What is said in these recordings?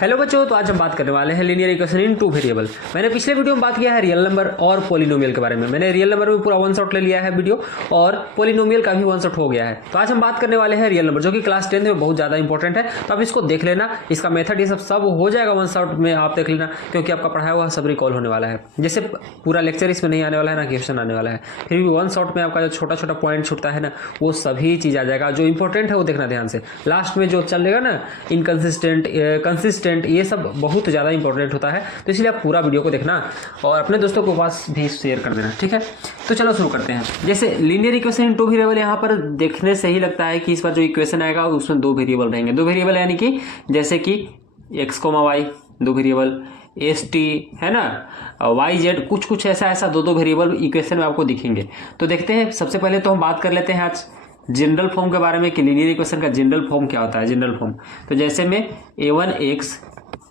Hello बच्चों, तो आज हम बात करने वाले हैं linear equation in two variable. मैंने पिछले वीडियो में बात किया है रियल नंबर और पॉलिनोमियल के बारे में। मैंने रियल नंबर में पूरा वन शॉट ले लिया है वीडियो और पॉलिनोमियल का भी वन शॉट हो गया है। तो आज हम बात करने वाले हैं रियल नंबर, जो कि क्लास 10 में बहुत ज्यादा इंपॉर्टेंट है। तो आप इसको देख लेना, इसका मेथड ये सब हो जाएगा वन शॉट में, आप देख लेना, क्योंकि आपका पढ़ाया हुआ सब रिकॉल होने वाला है। जैसे पूरा लेक्चर इसमें नहीं आने वाला है ना, क्वेश्चन आने वाला है, फिर भी वन शॉट में आपका जो छोटा छोटा पॉइंट छूटता है ना, वो सभी चीज आ जाएगा। जो इंपॉर्टेंट है वो देखना ध्यान से। लास्ट में जो चलेगा ना, इनकंसिस्टेंट, कंसिस्टेंट, ये सब बहुत ज़्यादा इंपॉर्टेंट होता है। तो इसलिए आप पूरा वीडियो को देखना और अपने दोस्तों के पास भी शेयर कर देना, ठीक है। तो चलो शुरू करते हैं। जैसे linear equation in two variable, यहाँ पर देखने से ही लगता है कि इस बार जो इक्वेशन आएगा उसमें दो वेरिएबल रहेंगे। दो वेरिएबल यानी कि जैसे कि एक्स कोमा वाई दो वेरिएबल, एस टी है ना, वाई जेड, कुछ कुछ ऐसा दो वेरिएबल इक्वेशन में आपको दिखेंगे। तो देखते हैं, सबसे पहले तो हम बात कर लेते हैं आज जनरल फॉर्म के बारे में कि लीनियर इक्वेशन का जनरल फॉर्म क्या होता है। जनरल फॉर्म तो जैसे में a1x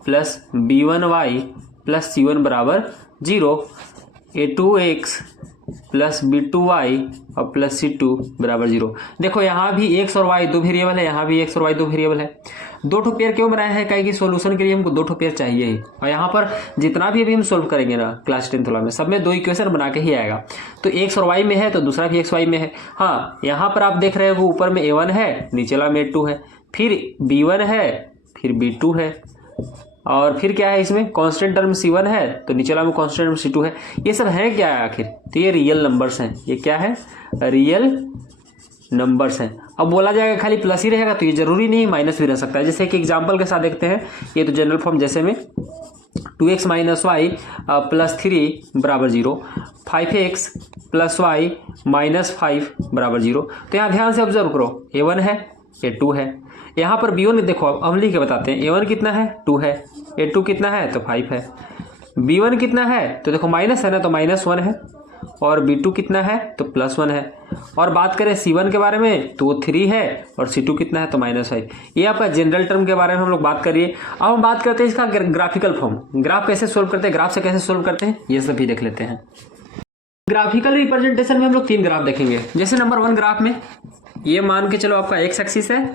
plus b1y plus c1 बराबर 0, a2x प्लस b2y और प्लस c2 बराबर 0। देखो यहाँ भी x और y दो वेरिएबल है, यहाँ भी x और y दो वेरिएबल है। दो ठो पेयर क्यों बनाया है? कहीं कि सोल्यूशन के लिए हमको दो ठो पेयर चाहिए ही। और यहाँ पर जितना भी अभी हम सोल्व करेंगे ना क्लास 10 वाला में, सब में दो इक्वेशन बना के ही आएगा। तो x और y में है तो दूसरा भी x y में है। हाँ, यहाँ पर आप देख रहे हो ऊपर में a1 है, नीचे वाला में a2 है, फिर b1 है, फिर b2 है, और फिर क्या है इसमें कांस्टेंट टर्म c1 है, तो नीचे वाला में कांस्टेंट टर्म c2 है। ये सब है क्या है आखिर? तो ये रियल नंबर्स हैं। ये क्या है? रियल नंबर्स हैं। अब बोला जाएगा खाली प्लस ही रहेगा, तो ये जरूरी नहीं, माइनस भी रह सकता है। जैसे कि एग्जांपल के साथ देखते हैं। ये तो जनरल फॉर्म जैसे में 2x माइनस वाई प्लस 3 बराबर 0, 5x प्लस वाई माइनस 5 बराबर 0। तो यहाँ ध्यान से ऑब्जर्व करो, a1 है, a2 है। यहाँ पर b1 देखो, अब हम लिख के बताते हैं। a1 कितना है? 2 है। a2 कितना है? तो 5 है। b1 कितना है? तो देखो माइनस है ना, तो -1 है। और b2 कितना है? तो +1 है। और बात करें c1 के बारे में, तो वो 3 है, और c2 कितना है? तो -5। ये आपका जनरल टर्म के बारे में हम लोग बात करिए। अब हम बात करते हैं इसका ग्राफिकल फॉर्म। ग्राफ कैसे सोल्व करते हैं, ग्राफ से कैसे सोल्व करते हैं, ये सब भी देख लेते हैं। ग्राफिकल रिप्रेजेंटेशन में हम लोग 3 ग्राफ देखेंगे। जैसे नंबर 1 ग्राफ में ये मान के चलो आपका x एक्सिस है,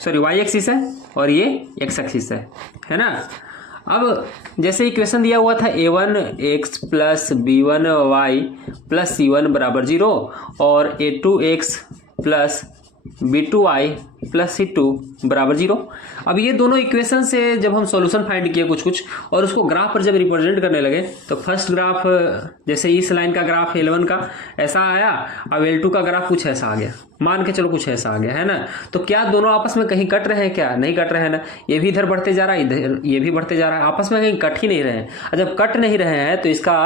सॉरी y एक्सिस है, और ये x एक्सिस है ना। अब जैसे इक्वेशन दिया हुआ था a1x plus b1y plus c1 बराबर 0 और a2x plus b2y plus c2 बराबर 0। अब ये दोनों इक्वेशन से जब हम सॉल्यूशन फाइंड किए कुछ और उसको ग्राफ पर जब रिप्रेजेंट करने लगे, तो फर्स्ट ग्राफ जैसे इस लाइन का ग्राफ L1 का ऐसा आया, अब L2 का ग्राफ कुछ ऐसा आ गया, मान के चलो कुछ ऐसा आ गया, है ना। तो क्या दोनों आपस में कहीं कट रहे हैं? क्या नहीं कट रहे हैं ना। ये भी इधर बढ़ते जा रहा है, इधर ये भी बढ़ते जा रहा है, आपस में कहीं कट ही नहीं रहे हैं। और जब कट नहीं रहे हैं तो इसका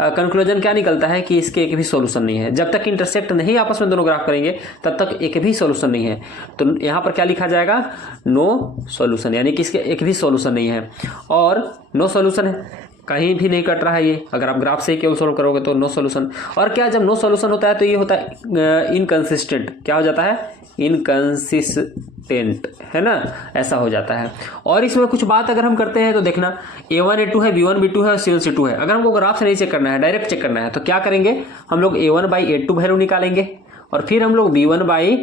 कंक्लूजन क्या निकलता है कि इसके एक भी सॉल्यूशन नहीं है। जब तक इंटरसेक्ट नहीं आपस में दोनों ग्राफ करेंगे तब तक एक भी सॉल्यूशन नहीं है। तो यहाँ पर क्या लिखा जाएगा? नो सॉल्यूशन, यानी कि इसके एक भी सॉल्यूशन नहीं है। और नो सॉल्यूशन है, कहीं भी नहीं कट रहा है ये। अगर आप ग्राफ से ही केवल सोल्व करोगे तो नो सॉल्यूशन। और क्या, जब नो सॉल्यूशन होता है तो ये होता है इनकंसिस्टेंट। क्या हो जाता है? इनकंसिस्टेंट, है ना, ऐसा हो जाता है। और इसमें कुछ बात अगर हम करते हैं तो देखना, a1 a2 है, b1 b2 है और c1 c2 है। अगर हमको ग्राफ से नहीं चेक करना है, डायरेक्ट चेक करना है, तो क्या करेंगे? हम लोग a1 बाई a2 वैल्यू निकालेंगे, और फिर हम लोग b1 बाई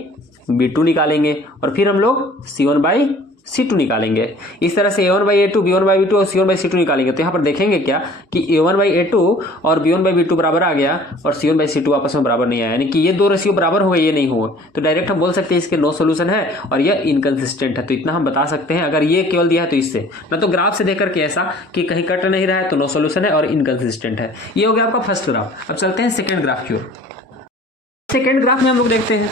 b2 निकालेंगे, और फिर हम लोग c1 बाई c2 निकालेंगे। इस तरह से a1 by a2, b1 by b2 और c1 बाई c2 निकालेंगे। तो यहाँ पर देखेंगे क्या कि a1 बाई a2 और b1 बाई b2 बराबर आ गया, और c1 बाई c2 आपस में बराबर नहीं आया, यानी कि ये दो रेशियो बराबर हो गए, ये नहीं हुए। तो डायरेक्ट हम बोल सकते हैं इसके नो सोल्यूशन है और ये इनकंसिस्टेंट है। तो इतना हम बता सकते हैं अगर ये केवल दिया है तो इससे, ना तो ग्राफ से देख करके ऐसा कि कहीं कट नहीं रहा है तो नो सोल्यूशन है और इनकंसिस्टेंट है। ये हो गया आपका फर्स्ट ग्राफ। अब चलते हैं सेकेंड ग्राफ की ओर। सेकेंड ग्राफ में हम लोग देखते हैं,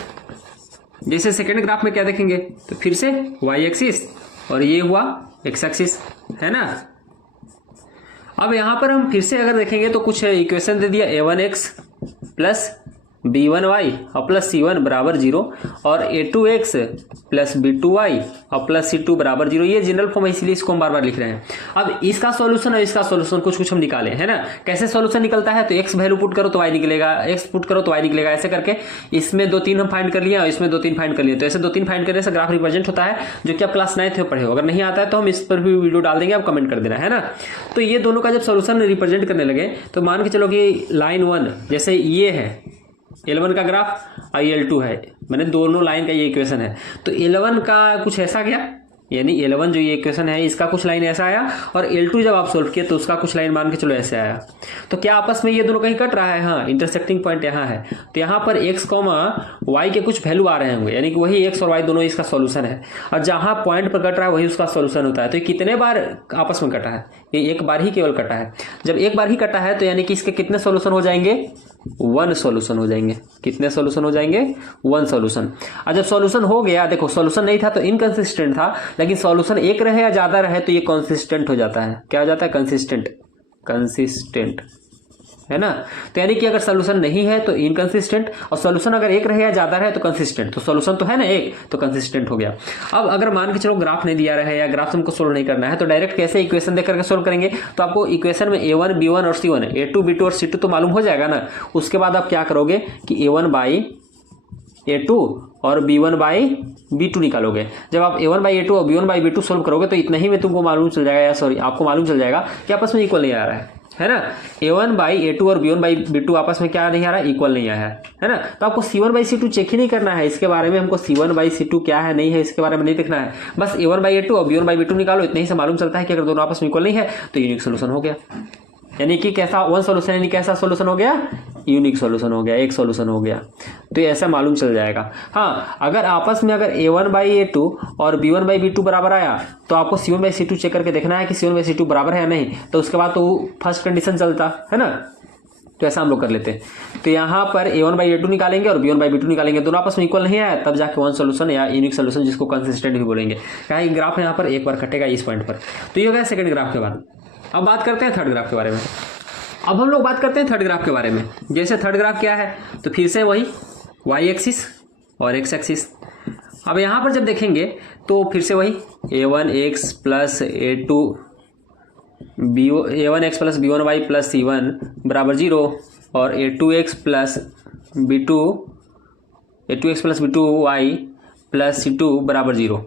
जैसे सेकेंड ग्राफ में क्या देखेंगे, तो फिर से y एक्सिस और ये हुआ x एक्सिस, है ना। अब यहां पर हम फिर से अगर देखेंगे तो कुछ इक्वेशन दे दिया, a1x प्लस b1y और प्लस c1 बराबर 0 और a2x प्लस b2y और प्लस c2 बराबर 0। ये जनरल फॉर्म है, इसलिए इसको हम बार बार लिख रहे हैं। अब इसका सॉल्यूशन और इसका सॉल्यूशन कुछ हम निकाले, है ना। कैसे सॉल्यूशन निकलता है? तो x वैल्यू पुट करो तो y निकलेगा, x पुट करो तो y निकलेगा, ऐसे करके इसमें 2-3 हम फाइंड कर लिए और इसमें 2-3 फाइंड कर लिए। तो ऐसे 2-3 फाइंड करने से ग्राफ रिप्रेजेंट होता है, जो कि आप क्लास 9th में पढ़े हो। अगर नहीं आता है तो हम इस पर भी वीडियो डाल देंगे, आप कमेंट कर देना, है ना। तो ये दोनों का जब सॉल्यूशन रिप्रेजेंट करने लगे, तो मान के चलो कि लाइन 1 जैसे ये है L1 का ग्राफ और L2 है, मैंने दोनों लाइन का ये इक्वेशन है। तो L1 का कुछ ऐसा गया यानी L1 जो ये इक्वेशन है इसका कुछ लाइन ऐसा आया और L2 जब आप सोल्व किए तो उसका कुछ लाइन मान के चलो ऐसे आया। तो क्या आपस में ये दोनों कहीं कट रहा है? हाँ, इंटरसेक्टिंग पॉइंट यहाँ है। तो यहाँ पर x, y के कुछ वैल्यू आ रहे होंगे, यानी कि वही x और y दोनों इसका सॉल्यूशन है। और जहाँ पॉइंट पर कट रहा है वही उसका सॉल्यूशन होता है। तो ये कितने बार आपस में कटा है? ये एक बार ही केवल कटा है। जब एक बार ही कटा है तो यानी कि इसके कितने सॉल्यूशन हो जाएंगे? 1 सॉल्यूशन हो जाएंगे। कितने सॉल्यूशन हो जाएंगे? 1 सॉल्यूशन। और जब सॉल्यूशन हो गया, देखो सॉल्यूशन नहीं था तो इनकंसिस्टेंट था, लेकिन सॉल्यूशन एक रहे या ज्यादा रहे तो ये कंसिस्टेंट हो जाता है। क्या हो जाता है? कंसिस्टेंट है ना। तो यानी कि अगर सॉल्यूशन नहीं है तो इनकंसिस्टेंट, और सॉल्यूशन अगर एक रहे या ज्यादा रहे तो कंसिस्टेंट। तो सॉल्यूशन तो है ना एक, तो कंसिस्टेंट हो गया। अब अगर मान के चलो ग्राफ नहीं दिया रहे या ग्राफ हमको सोल्व नहीं करना है तो डायरेक्ट कैसे इक्वेशन देख करके सोल्व करेंगे? तो आपको इक्वेशन में A1, B1 और C1 है, A2, B2 और C2 तो मालूम हो जाएगा ना। उसके बाद आप क्या करोगे कि A1 बाई A2 और B1 बाई B2 निकालोगे। जब आप A1 बाई A2 और B1 बाई B2 सोल्व करोगे तो इतना ही में तुमको मालूम चल जाएगा, या सॉरी आपको मालूम चल जाएगा कि आपस में इक्वल नहीं आ रहा है ना। A1 बाई A2 और B1 बाई B2 आपस में क्या नहीं आ रहा है? इक्वल नहीं आया है ना। तो आपको C1 बाई C2 चेक ही नहीं करना है, इसके बारे में हमको C1 बाई C2 क्या है नहीं है इसके बारे में नहीं देखना है। बस A1 बाई A2 और B1 बाई B2 निकालो, इतने ही से मालूम चलता है कि अगर दोनों आपस में इक्वल नहीं है तो यूनिक सोल्यूशन हो गया। यानी कि कैसा 1 सोल्यूशन, यानी कैसा सोल्यूशन हो गया? यूनिक सोल्यूशन हो गया, एक सोल्यूशन हो गया। तो ये ऐसा मालूम चल जाएगा। हाँ, अगर आपस में अगर A1 बाई A2 और B1 बाई B2 बराबर आया तो आपको C1 बाई C2 चेक करके देखना है कि C1 बाई C2 बराबर है या नहीं। तो उसके बाद तो फर्स्ट कंडीशन चलता है ना। तो ऐसा हम लोग कर लेते हैं। तो यहाँ पर A1 बाई A2 निकालेंगे और B1 बाई B2 निकालेंगे, दोनों आपस में इक्वल नहीं आया तब जाके 1 सोल्यूशन या यूनिक सोल्यूशन, जिसको कंसिस्टेंट भी बोलेंगे। क्या ग्राफ यहाँ पर एक बार कटेगा इस पॉइंट पर। तो ये हो गया सेकंड ग्राफ के बाद। अब बात करते हैं थर्ड ग्राफ के बारे में। अब हम लोग बात करते हैं थर्ड ग्राफ के बारे में। जैसे थर्ड ग्राफ क्या है, तो फिर से वही y एक्सिस और x एक्सिस। अब यहाँ पर जब देखेंगे तो फिर से वही A1x plus A1x plus B1y plus C1 बराबर 0 और A2x plus B2y plus C2 बराबर 0।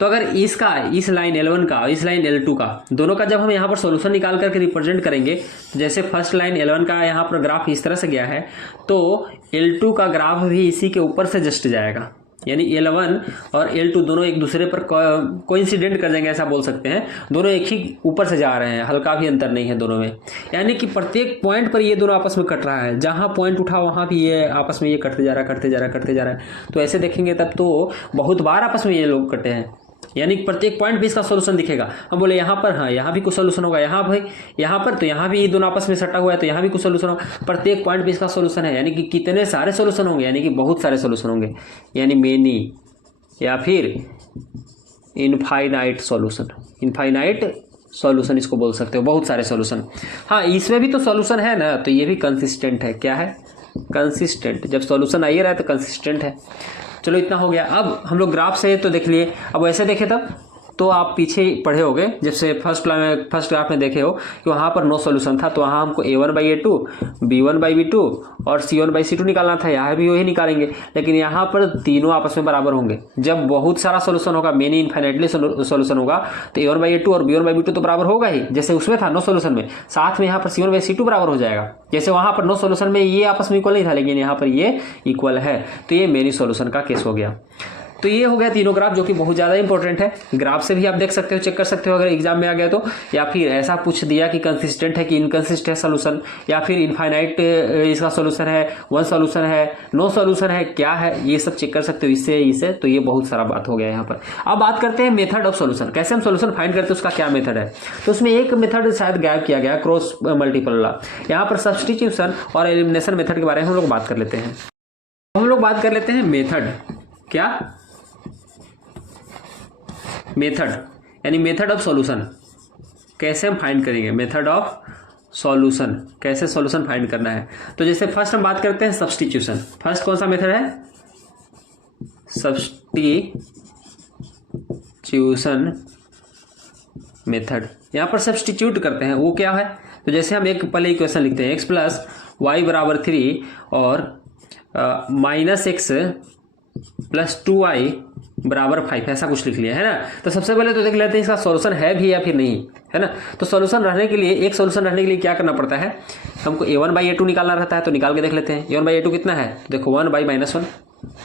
तो अगर इसका, इस लाइन L1 का, इस लाइन L2 का, दोनों का जब हम यहाँ पर सॉल्यूशन निकाल करके रिप्रेजेंट करेंगे, जैसे फर्स्ट लाइन L1 का यहाँ पर ग्राफ इस तरह से गया है तो L2 का ग्राफ भी इसी के ऊपर से जस्ट जाएगा। यानी L1 और L2 दोनों एक दूसरे पर कोइंसिडेंट कर जाएंगे, ऐसा बोल सकते हैं। दोनों एक ही ऊपर से जा रहे हैं, हल्का भी अंतर नहीं है दोनों में। यानी कि प्रत्येक पॉइंट पर ये दोनों आपस में कट रहा है, जहां पॉइंट उठा वहां भी ये आपस में ये कटते जा रहा है। तो ऐसे देखेंगे तब तो बहुत बार आपस में ये लोग कटे हैं। यानी प्रत्येक पॉइंट भी इसका सोल्यूशन दिखेगा। हम बोले यहाँ पर, हाँ यहाँ भी कुछ सोल्यूशन होगा, यहाँ भाई यहाँ पर, तो यहाँ भी ये दोनों आपस में सटा हुआ है तो यहाँ भी कुछ सोल्यूशन होगा। प्रत्येक पॉइंट भी इसका सोल्यूशन है। यानी कि कितने सारे सोल्यूशन होंगे? यानी कि बहुत सारे सोल्यूशन होंगे, यानी मेनी या फिर इनफाइनाइट सॉल्यूशन। इनफाइनाइट सॉल्यूशन इसको बोल सकते हो, बहुत सारे सॉल्यूशन। हाँ, इसमें भी तो सॉल्यूशन है ना, तो ये भी कंसिस्टेंट है। क्या है? कंसिस्टेंट। जब सॉल्यूशन आ ही रहा है तो कंसिस्टेंट है। चलो इतना हो गया। अब हम लोग ग्राफ से तो देख लिए, अब ऐसे देखे तब तो आप पीछे पढ़े होगे, जैसे फर्स्ट ग्राफ में देखे हो कि वहाँ पर नो सॉल्यूशन था, तो वहाँ हमको A1 by A2, B1 by B2 और C1 बाई C2 निकालना था। यहाँ भी वही निकालेंगे, लेकिन यहाँ पर तीनों आपस में बराबर होंगे। जब बहुत सारा सॉल्यूशन होगा, मेनी इनफाइनाइटली सॉल्यूशन होगा, तो A1 बाई A2 और B1 बाई B2 तो बराबर होगा ही, जैसे उसमें था नो सॉल्यूशन में। साथ में यहाँ पर C1 बाई C2 बराबर हो जाएगा। जैसे वहाँ पर नो सॉल्यूशन में ये आपस में इक्वल नहीं था, लेकिन यहाँ पर ये इक्वल है, तो ये मेनी सॉल्यूशन का केस हो गया। तो ये हो गया तीनों ग्राफ, जो कि बहुत ज़्यादा इंपॉर्टेंट है। ग्राफ से भी आप देख सकते हो, चेक कर सकते हो अगर एग्जाम में आ गया तो, या फिर ऐसा पूछ दिया कि कंसिस्टेंट है कि इनकंसिस्टेंट है सोल्यूशन, या फिर इनफाइनाइट इसका सोल्यूशन है, 1 सोल्यूशन है, नो सोल्यूशन है, क्या है, ये सब चेक कर सकते हो इससे। तो ये बहुत सारा बात हो गया यहाँ पर। अब बात करते हैं मेथड ऑफ सोल्यूशन, कैसे हम सोल्यूशन फाइंड करते हैं, उसका क्या मेथड है। तो उसमें एक मेथड शायद गायब किया गया, क्रॉस मल्टीपल वाला। यहाँ पर सब्स्टिट्यूशन और एलिमिनेशन मेथड के बारे में हम लोग बात कर लेते हैं। हम लोग बात कर लेते हैं मेथड। क्या मेथड? यानी मेथड ऑफ सॉल्यूशन कैसे हम फाइंड करेंगे। मेथड ऑफ सॉल्यूशन, कैसे सॉल्यूशन फाइंड करना है। तो जैसे फर्स्ट हम बात करते हैं सब्स्टिट्यूशन। फर्स्ट कौन सा मेथड है? Substitution method. यहाँ पर सब्स्टिट्यूट करते हैं, वो क्या है? तो जैसे हम एक पहले इक्वेशन लिखते हैं, x प्लस वाई बराबर 3 और माइनस एक्स प्लस 2y बराबर 5 ऐसा कुछ लिख लिया है ना। तो सबसे पहले तो देख लेते हैं इसका सॉल्यूशन है भी या फिर नहीं, है ना। तो सॉल्यूशन रहने के लिए, एक सॉल्यूशन रहने के लिए क्या करना पड़ता है, हमको a1/a2 निकालना रहता है। तो निकाल के देख लेते हैं। a1/a2 कितना है, देखो 1/-1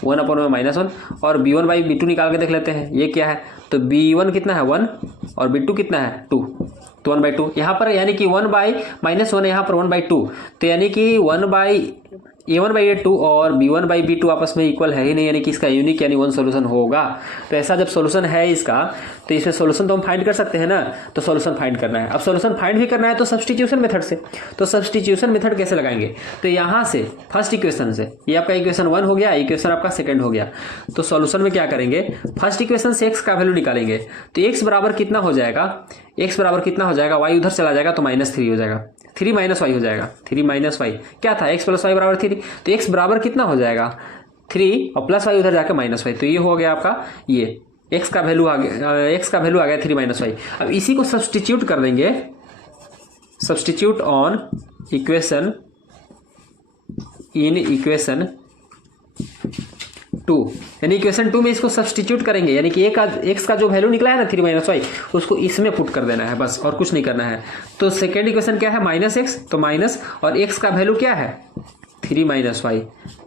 1/-1 और b1/b2 निकाल के देख लेते हैं। ये क्या है, तो b1 कितना है 1 और b2 कितना है 2, तो 1/2 यहाँ पर, यानी कि 1/-1 यहाँ पर 1/2, तो यानी कि a1/a2 और b1/b2 आपस में इक्वल है ही नहीं, यानी कि इसका यूनिक यानी 1 सॉल्यूशन होगा। तो ऐसा जब सॉल्यूशन है इसका, तो इसमें सॉल्यूशन तो हम फाइंड कर सकते हैं ना। तो सॉल्यूशन फाइंड करना है, अब सॉल्यूशन फाइंड भी करना है तो सब्स्टिट्यूशन मेथड से। तो सब्स्टिट्यूशन मेथड कैसे लगाएंगे, तो यहाँ से फर्स्ट इक्वेशन से, ये आपका इक्वेशन 1 हो गया, इक्वेशन आपका सेकंड हो गया। तो सॉल्यूशन में क्या करेंगे, फर्स्ट इक्वेशन से x का वैल्यू निकालेंगे। तो x बराबर कितना हो जाएगा, x बराबर कितना हो जाएगा, y उधर चला जाएगा तो -3 हो जाएगा, 3 - y हो जाएगा, 3 - y क्या था, x + y बराबर 3। तो x बराबर कितना हो जाएगा 3 और प्लस y उधर जाकर -y, तो ये हो गया आपका, ये x का वैल्यू आ गया, 3 - y। अब इसी को सब्स्टिट्यूट कर देंगे, substitute on equation in equation 2, यानी इक्वेशन 2 में इसको सब्स्टिट्यूट करेंगे, यानी कि x का जो वैल्यू निकला है ना 3 - y, उसको इसमें पुट कर देना है बस, और कुछ नहीं करना है। तो सेकेंड इक्वेशन क्या है, -x, तो माइनस, और x का वैल्यू क्या है 3 - y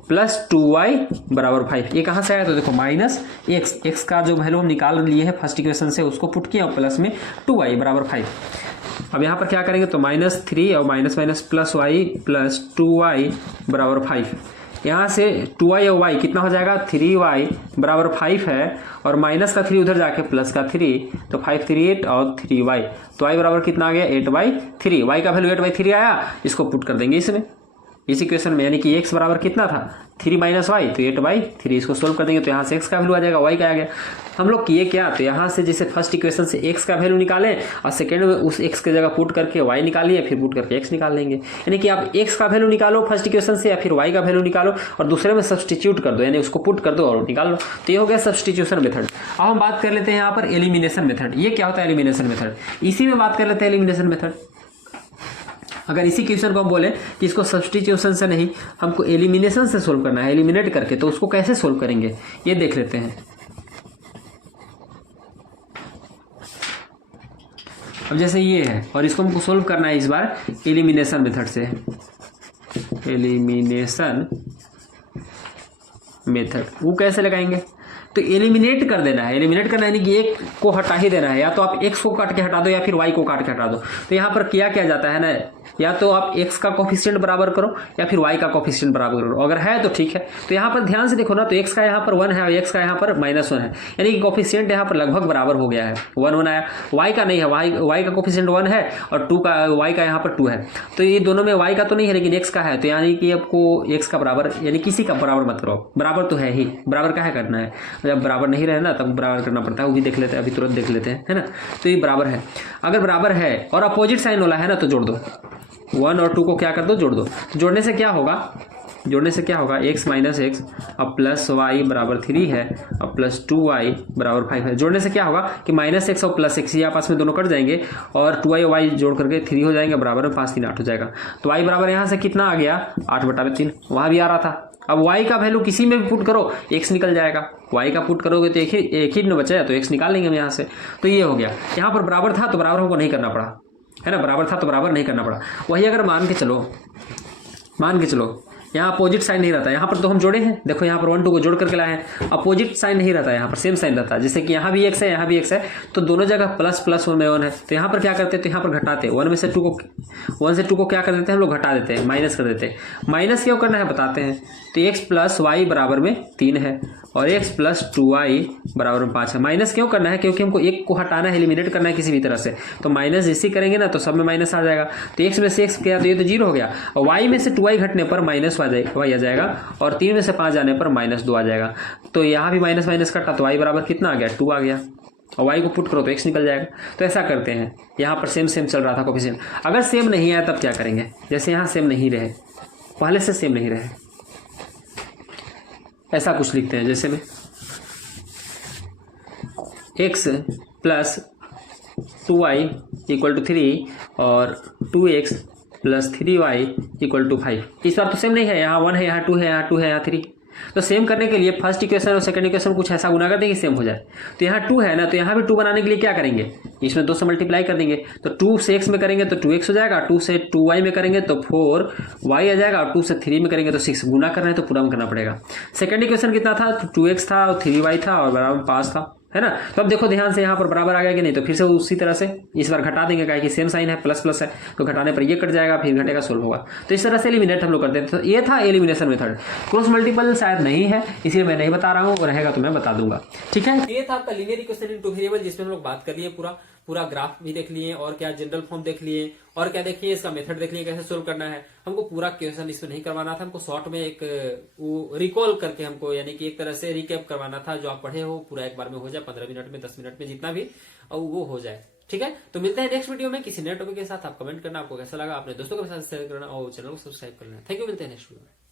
प्लस 2y बराबर 5। ये कहाँ से आया, तो देखो -x का जो वैल्यू हम निकाल लिए हैं फर्स्ट इक्वेशन से, उसको पुट किया, प्लस में 2y बराबर 5। अब यहाँ पर क्या करेंगे, तो -3 और minus plus y plus 2y बराबर 5। यहाँ से 2y और y कितना हो जाएगा, 3y बराबर 5 है, और माइनस का 3 उधर जाके प्लस का 3, तो 5 3 8 और 3y, तो y बराबर कितना आ गया 8/3। y का वैल्यू 8/3 आया, इसको पुट कर देंगे इसमें, इस इक्वेशन में, यानी कि x बराबर कितना था 3 - y, तो 8/3। इसको सोल्व कर देंगे तो यहाँ से x का वैल्यू आ जाएगा, y का आ गया। हम लोग किए क्या, तो यहाँ से जैसे फर्स्ट इक्वेशन से x का वैल्यू निकालें और सेकेंड में उस x की जगह पुट करके y निकालिए, फिर पुट करके x निकाल लेंगे। यानी कि आप x का वैल्यू निकालो फर्स्ट इक्वेशन से, या फिर y का वैल्यू निकालो और दूसरे में सब्स्टिट्यूट कर दो, यानी उसको पुट कर दो और निकाल लो। तो ये हो गया सब्स्टिट्यूशन मेथड। अब हम बात कर लेते हैं यहाँ पर एलिमिनेशन मेथड। ये क्या होता है एलिमिनेशन मेथड, इसी में बात कर लेते हैं एलिमिनेशन मेथड। अगर इसी क्वेश्चन को हम बोले कि इसको सब्स्टिट्यूशन से नहीं, हमको एलिमिनेशन से सोल्व करना है, एलिमिनेट करके, तो उसको कैसे सोल्व करेंगे ये देख लेते हैं। अब जैसे ये है और इसको हमको सोल्व करना है इस बार एलिमिनेशन मेथड से, एलिमिनेशन मेथड वो कैसे लगाएंगे, तो एलिमिनेट कर देना है। एलिमिनेट करना है यानी कि एक को हटा ही देना है, या तो आप x को काट के हटा दो या फिर y को काट के हटा दो। तो यहाँ पर किया क्या जाता है ना, या तो आप x का कोफिशिएंट बराबर करो या फिर y का कोफिशिएंट बराबर करो, अगर है तो ठीक है। तो यहाँ पर ध्यान से देखो ना, तो x का यहाँ पर 1 है और x का यहाँ पर -1 है, यानी कि कोफिशिएंट यहाँ पर लगभग बराबर हो गया है, 1 आया। y का नहीं है, y का कोफिशिएंट 1 है और 2 का, y का यहाँ पर 2 है, तो ये दोनों में y का तो नहीं है लेकिन x का है, तो यानी कि आपको x का बराबर, यानी किसी का बराबर मत करो, बराबर तो है ही, बराबर का है करना है, जब बराबर नहीं रहे ना तब बराबर करना पड़ता है, वो भी देख लेते हैं, अभी तुरंत देख लेते हैं, है ना। तो ये बराबर है, अगर बराबर है और अपोजिट साइन वाला है ना तो जोड़ दो, 1 और 2 को क्या कर दो, जोड़ दो। जोड़ने से क्या होगा, जोड़ने से क्या होगा, x - x अब प्लस y बराबर 3 है, अब प्लस 2y बराबर 5 है। जोड़ने से क्या होगा कि -x और +x ये आपस में दोनों कट जाएंगे और 2y और y जोड़ करके 3 हो जाएंगे, बराबर में 5 3 8 हो जाएगा। तो y बराबर यहाँ से कितना आ गया 8/3, वहाँ भी आ रहा था। अब y का वैल्यू किसी में भी पुट करो x निकल जाएगा, y का पुट करोगे तो एक ही न बचा है, तो x निकाल लेंगे हम यहाँ से। तो ये हो गया, यहाँ पर बराबर था तो बराबर हमको नहीं करना पड़ा, है ना, बराबर था तो बराबर नहीं करना पड़ा। वही अगर मान के चलो यहाँ अपोजिट साइन नहीं रहता, यहाँ पर तो हम जोड़े हैं, देखो यहाँ पर 1 2 को जोड़ करके लाए हैं, अपोजिट साइन नहीं रहता, यहाँ पर सेम साइन रहता है, जैसे कि यहाँ भी x है यहाँ भी x है, तो दोनों जगह प्लस 1 में 1 है, तो यहाँ पर क्या करते हैं, तो यहाँ पर घटाते हैं, 1 से 2 को क्या कर देते हैं हम लोग, घटा देते हैं, माइनस कर देते हैं। माइनस क्यों करना है बताते हैं, तो x प्लस y बराबर में 3 है और x प्लस 2y बराबर में 5 है। माइनस क्यों करना है, क्योंकि हमको एक को हटाना है, एलिमिनेट करना है किसी भी तरह से, तो माइनस इसी करेंगे ना तो सब में माइनस आ जाएगा, तो x में से x गया तो ये तो 0 हो गया, और y में से 2y घटने पर माइनस y आ जाएगा, और 3 में से 5 जाने पर -2 आ जाएगा। तो यहाँ भी माइनस माइनस कटा तो y बराबर कितना आ गया, 2 आ गया, और y को पुट करो तो x निकल जाएगा। तो ऐसा करते हैं, यहाँ पर सेम चल रहा था कोफिशिएंट। अगर सेम नहीं आया तब क्या करेंगे, जैसे यहाँ सेम नहीं रहे, पहले से सेम नहीं रहे, ऐसा कुछ लिखते हैं, जैसे में x plus 2y equal to 3 और 2x plus 3y equal to 5। इस बार तो सेम नहीं है, यहाँ 1 है, यहाँ 2 है, यहाँ 2 है, यहाँ 3, तो सेम करने के लिए फर्स्ट इक्वेशन और सेकंड इक्वेशन कुछ ऐसा गुना कर देंगे सेम हो जाए। तो यहाँ 2 है ना, तो यहाँ भी 2 बनाने के लिए क्या करेंगे, इसमें 2 से मल्टीप्लाई कर देंगे। तो 2 से x में करेंगे तो 2x हो जाएगा, 2 से 2y में करेंगे तो 4y आ जाएगा, और 2 से 3 में करेंगे तो 6। गुना करना है तो पूरा में करना पड़ेगा। सेकंड इक्वेशन कितना था, तो 2x था और 3y था और बराबर 5 था, है ना। तो अब देखो ध्यान से यहाँ पर बराबर आ गया कि नहीं, तो फिर से उसी तरह से इस बार घटा देंगे, क्या कि सेम साइन है, प्लस प्लस है, तो घटाने पर ये कट जाएगा, फिर घटेगा, सोल्व होगा। तो इस तरह से एलिमिनेट हम लोग करते हैं। तो ये था एलिमिनेशन मेथड। क्रॉस मल्टीपल शायद नहीं है, इसलिए मैं नहीं बता रहा हूँ, रहेगा तो मैं बता दूंगा, ठीक है। ये था आपका linear equation in two variable, जिसमें हम लोग बात कर लिए पूरा ग्राफ भी देख लिए, और क्या जनरल फॉर्म देख लिए, और क्या देखिए इसका मेथड देख लिए कैसे सोल्व करना है। हमको पूरा क्वेश्चन इसमें नहीं करवाना था, हमको शॉर्ट में एक वो रिकॉल करके हमको, यानी कि एक तरह से रिकैप करवाना था। जो आप पढ़े हो पूरा एक बार में हो जाए, 15 मिनट में, 10 मिनट में, जितना भी, और वो हो जाए, ठीक है। तो मिलते हैं नेक्स्ट वीडियो में किसी नए टॉपिक के साथ। आप कमेंट करना आपको कैसा लगा, अपने दोस्तों के साथ शेयर करना और चैनल को सब्सक्राइब करना। थैंक यू, मिलते हैं नेक्स्ट वीडियो में।